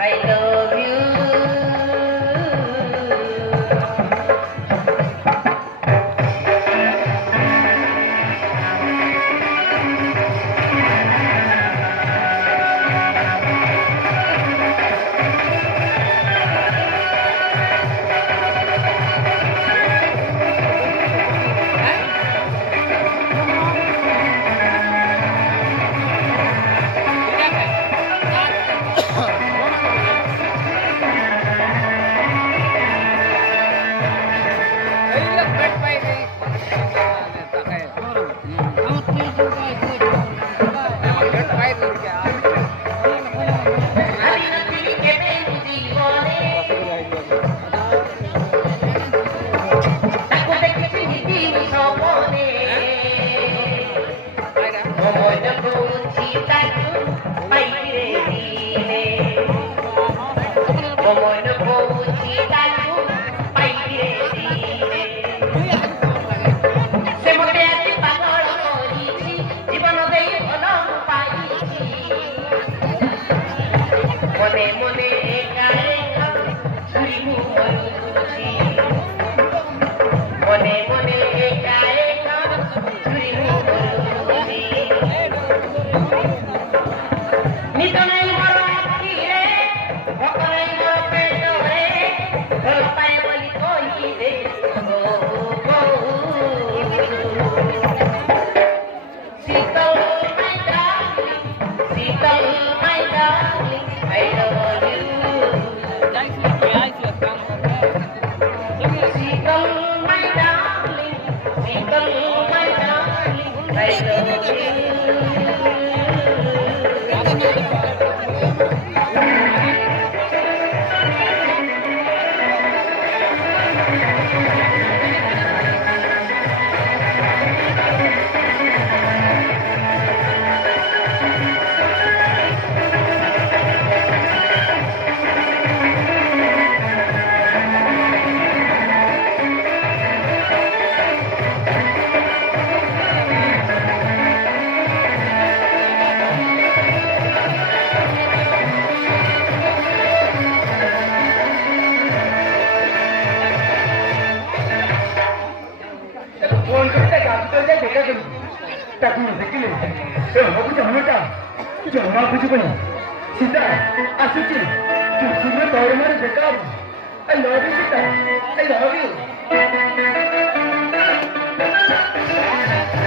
I love you. মনে মনে গায়ে ছুরিমু মরুছি মনে মনে গায়ে ছুরিমু মরুছি নিত নাই বড় আখিরে ভক নাই বড় পেটরে ভাল পাই বলি কই দে শীতল মাই ডার্লিং শীতল my darling I love you. Seagull, my darling, Seagull, my darling, I love ତାକୁ ଦେଖିଲେ ସେ ଭାବୁଛି ହନଟା ଜମା ବୁଝିବନି ସୀତା ଆସୁଛି ତୁ ଶୀଘ୍ର ତୋର ମୋର ଦେଖା I love you Sita I love you